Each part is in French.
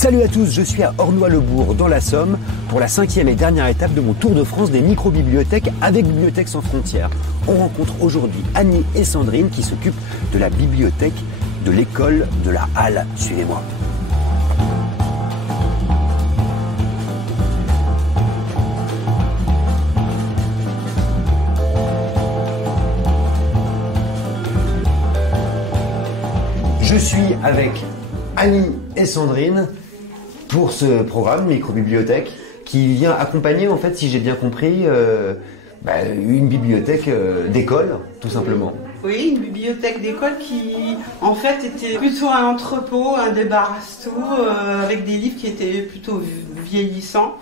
Salut à tous, je suis à Ornois-le-Bourg dans la Somme pour la 5e et dernière étape de mon tour de France des micro-bibliothèques avec Bibliothèques sans frontières. On rencontre aujourd'hui Annie et Sandrine qui s'occupent de la bibliothèque de l'école de la Halle. Suivez-moi. Je suis avec Annie et Sandrine pour ce programme micro-bibliothèque qui vient accompagner, en fait, si j'ai bien compris, une bibliothèque d'école, tout simplement. Oui, une bibliothèque d'école qui, en fait, était plutôt un entrepôt, un débarrasse-tout, avec des livres qui étaient plutôt vieillissants.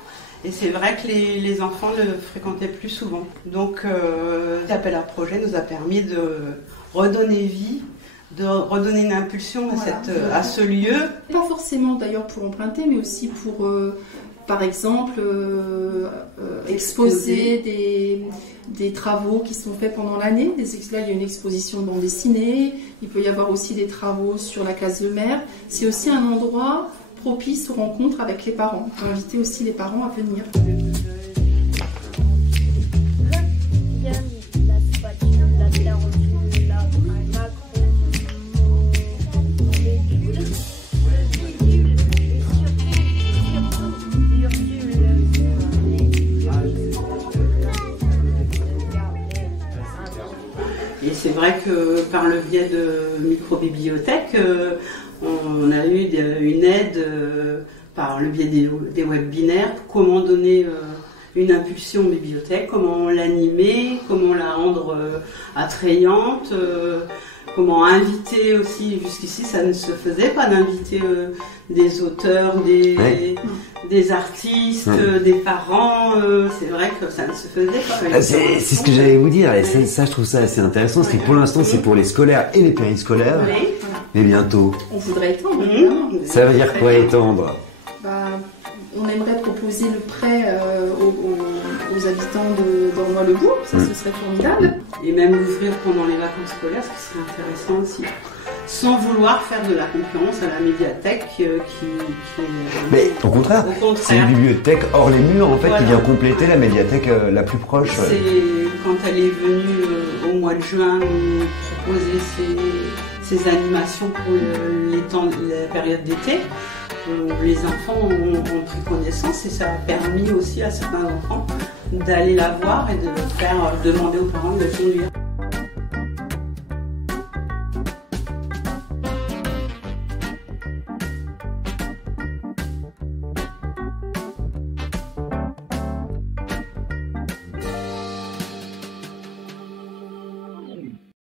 Et c'est vrai que les enfants le fréquentaient plus souvent. Donc, l'appel à projet nous a permis de redonner vie, de redonner une impulsion à ce lieu. Pas forcément d'ailleurs pour emprunter, mais aussi pour, par exemple, exposer des travaux qui sont faits pendant l'année. Là, il y a une exposition de bande dessinée, il peut y avoir aussi des travaux sur la classe de mer. C'est aussi un endroit propice aux rencontres avec les parents. On peut inviter aussi les parents à venir. Et c'est vrai que par le biais de micro-bibliothèques, on a eu une aide par le biais des webinaires pour comment donner une impulsion aux bibliothèques, comment l'animer, comment la rendre attrayante, comment inviter aussi. Jusqu'ici, ça ne se faisait pas d'inviter des auteurs, des artistes, des parents. C'est vrai que ça ne se faisait pas. C'est ce que j'allais vous dire, et ça, je trouve ça assez intéressant, c'est que pour l'instant, c'est pour les scolaires et les périscolaires, mais bientôt. On voudrait étendre, évidemment. Ça veut dire quoi, étendre? On aimerait proposer le prêt aux habitants d'Ornois-le-Bourg, ça ce serait formidable. Et même l'ouvrir pendant les vacances scolaires, ce qui serait intéressant aussi. Sans vouloir faire de la concurrence à la médiathèque Mais au contraire, c'est une bibliothèque hors les murs, en fait, qui vient compléter la médiathèque la plus proche. C'est quand elle est venue au mois de juin nous proposer ces animations pour la période d'été. Les enfants ont pris connaissance et ça a permis aussi à certains enfants d'aller la voir et de faire demander aux parents de la conduire.